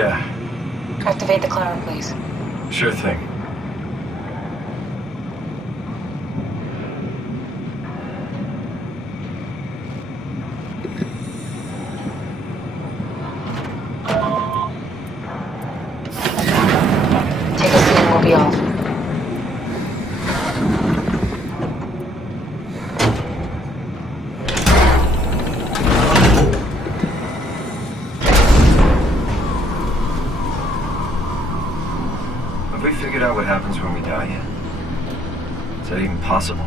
Yeah. Activate the cloud, please. Sure thing. Take a seat and we'll be off. Have we figured out what happens when we die yet? Is that even possible?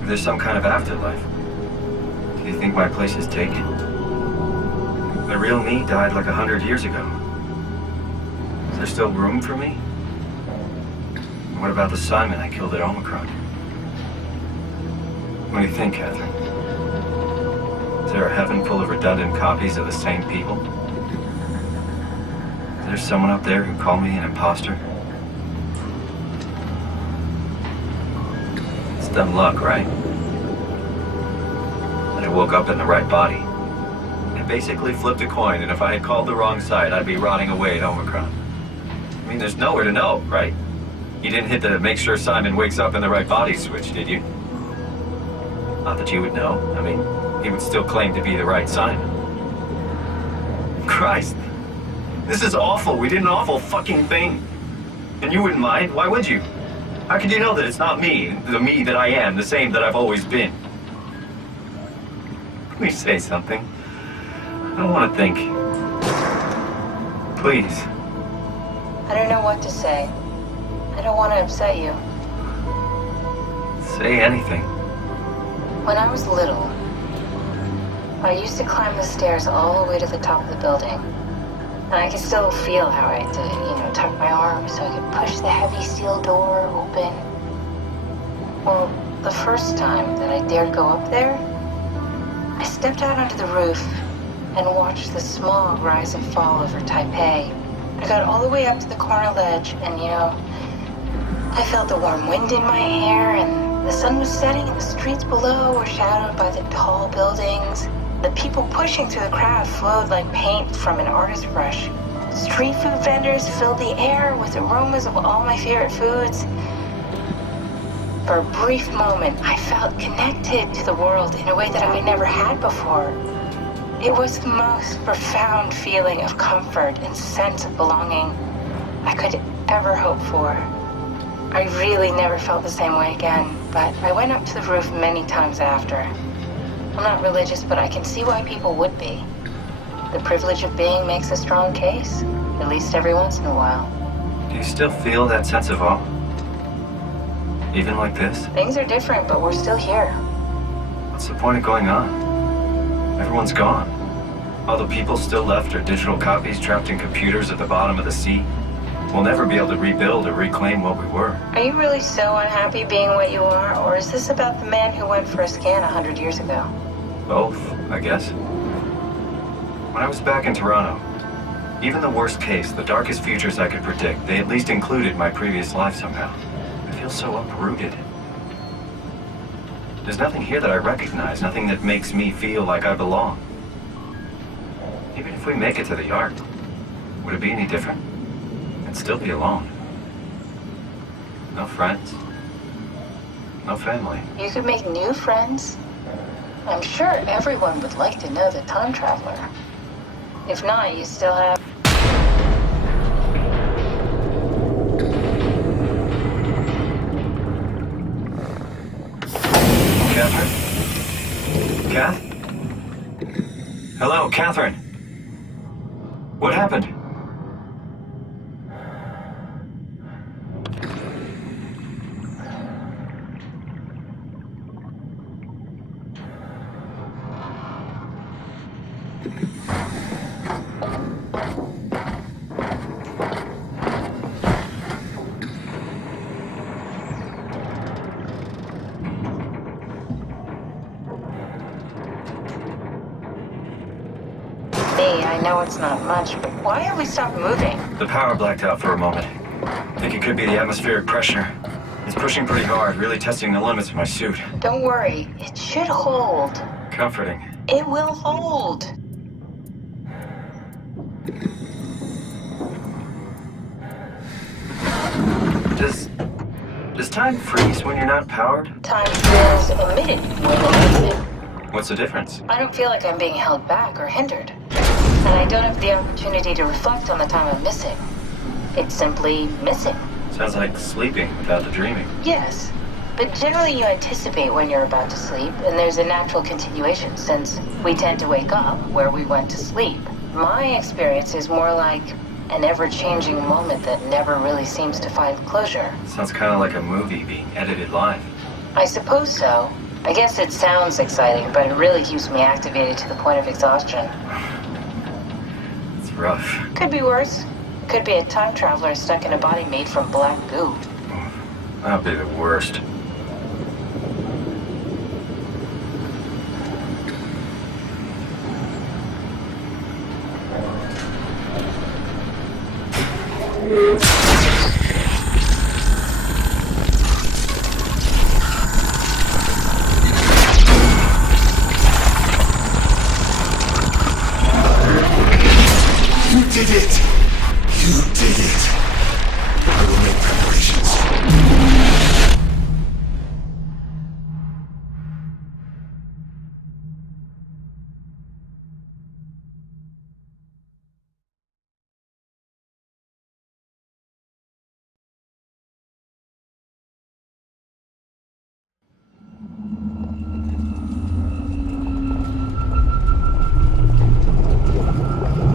If there's some kind of afterlife, do you think my place is taken? The real me died like 100 years ago. Is there still room for me? And what about the Simon I killed at Omicron? What do you think, Catherine? Is there a heaven full of redundant copies of the same people? Is there someone up there who called me an imposter? It's dumb luck, right? That I woke up in the right body. I basically flipped a coin, and if I had called the wrong side, I'd be rotting away at Omicron. I mean, there's nowhere to know, right? You didn't hit the make sure Simon wakes up in the right body switch, did you? Not that you would know. I mean, he would still claim to be the right Simon. Christ. This is awful. We did an awful fucking thing. And you wouldn't mind? Why would you? How could you know that it's not me, the me that I am, the same that I've always been? Please say something. I don't want to think. Please. I don't know what to say. I don't want to upset you. Say anything. When I was little, I used to climb the stairs all the way to the top of the building. And I could still feel how I had to, tuck my arms so I could push the heavy steel door open. Well, the first time that I dared go up there, I stepped out onto the roof and watched the smog rise and fall over Taipei. I got all the way up to the corner ledge and, I felt the warm wind in my hair and the sun was setting and the streets below were shadowed by the tall buildings. The people pushing through the crowd flowed like paint from an artist's brush. Street food vendors filled the air with aromas of all my favorite foods. For a brief moment, I felt connected to the world in a way that I never had before. It was the most profound feeling of comfort and sense of belonging I could ever hope for. I really never felt the same way again, but I went up to the roof many times after. I'm not religious, but I can see why people would be. The privilege of being makes a strong case, at least every once in a while. Do you still feel that sense of awe? Even like this? Things are different, but we're still here. What's the point of going on? Everyone's gone. All the people still left are digital copies trapped in computers at the bottom of the sea. We'll never be able to rebuild or reclaim what we were. Are you really so unhappy being what you are, or is this about the man who went for a scan 100 years ago? Both, I guess. When I was back in Toronto, even the worst case, the darkest futures I could predict, they at least included my previous life somehow. I feel so uprooted. There's nothing here that I recognize, nothing that makes me feel like I belong. Even if we make it to the yard, would it be any different? I'd still be alone. No friends. No family. You could make new friends. I'm sure everyone would like to know the time traveler. If not, you still have... Catherine? Kath? Hello, Catherine. What happened? I know it's not much, but why have we stopped moving? The power blacked out for a moment. I think it could be the atmospheric pressure. It's pushing pretty hard, really testing the limits of my suit. Don't worry, it should hold. Comforting. It will hold. time freeze when you're not powered? Time feels emitted when you're moving. What's the difference? I don't feel like I'm being held back or hindered. And I don't have the opportunity to reflect on the time I'm missing. It's simply missing. Sounds like sleeping without the dreaming. Yes, but generally you anticipate when you're about to sleep, and there's a natural continuation since we tend to wake up where we went to sleep. My experience is more like an ever-changing moment that never really seems to find closure. Sounds kind of like a movie being edited live. I suppose so. I guess it sounds exciting, but it really keeps me activated to the point of exhaustion. It's rough. Could be worse. Could be a time traveler stuck in a body made from black goo. That'd be the worst. You did it! You did it! I will make preparations.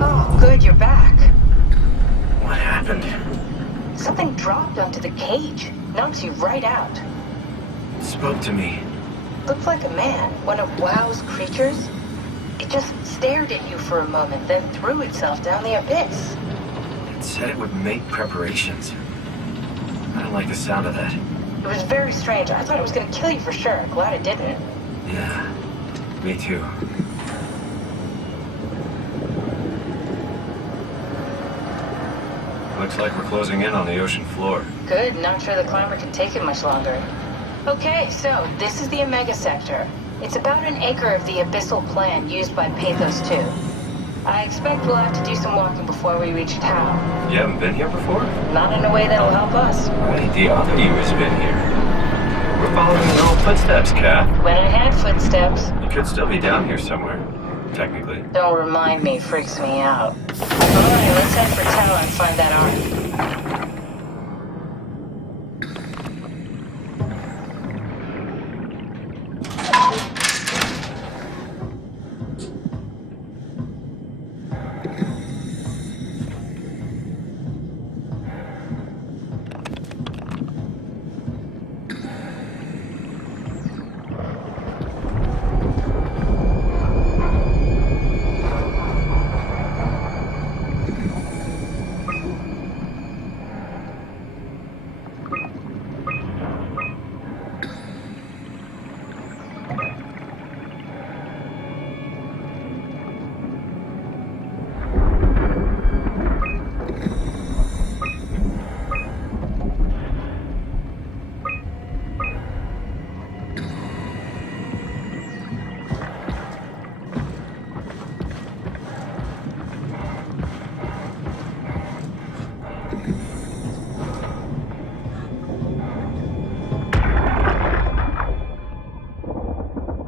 Oh, good, you're back. What happened? Something dropped onto the cage. Knocks you right out. It spoke to me. Looked like a man, one of WoW's creatures. It just stared at you for a moment, then threw itself down the abyss. It said it would make preparations. I don't like the sound of that. It was very strange. I thought it was going to kill you for sure. Glad it didn't. Yeah, me too. Looks like we're closing in on the ocean floor. Good, not sure the climber can take it much longer. Okay, so this is the Omega Sector. It's about an acre of the abyssal plan used by Pathos 2. I expect we'll have to do some walking before we reach Tau. You haven't been here before? Not in a way that'll help us. Right, the other you has been here. We're following your old footsteps, Kat. When I had footsteps, You could still be down here somewhere, technically. don't remind me, freaks me out. Alright, let's head for Tau and find that arm.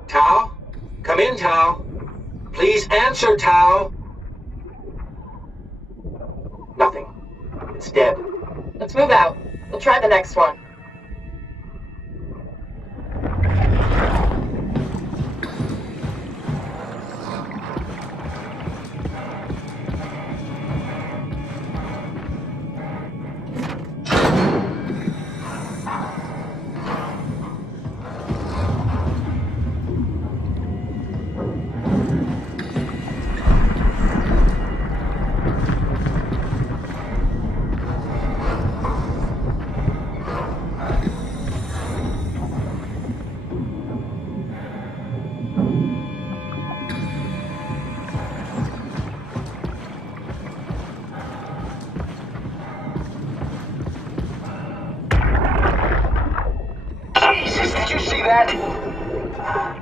Tao? Come in, Tao. Please answer, Tao. Nothing. It's dead. Let's move out. We'll try the next one.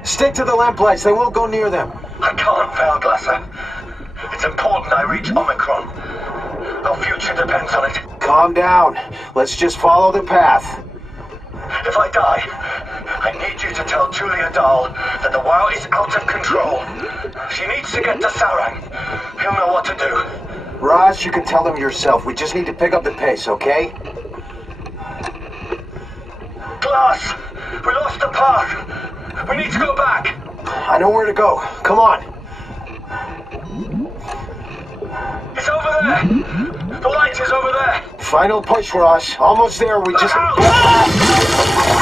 Stick to the lamplights. They won't go near them. I can't, Valglasser. It's important I reach Omicron. Our future depends on it. Calm down. Let's just follow the path. If I die, I need you to tell Julia Dahl that the WoW is out of control. She needs to get to Sarang. He'll know what to do. Raj, you can tell them yourself. We just need to pick up the pace, okay? Glass! We lost the path! We need to go back! I know where to go. Come on. It's over there! The light is over there! Final push, Raj. Almost there. We just... Look out!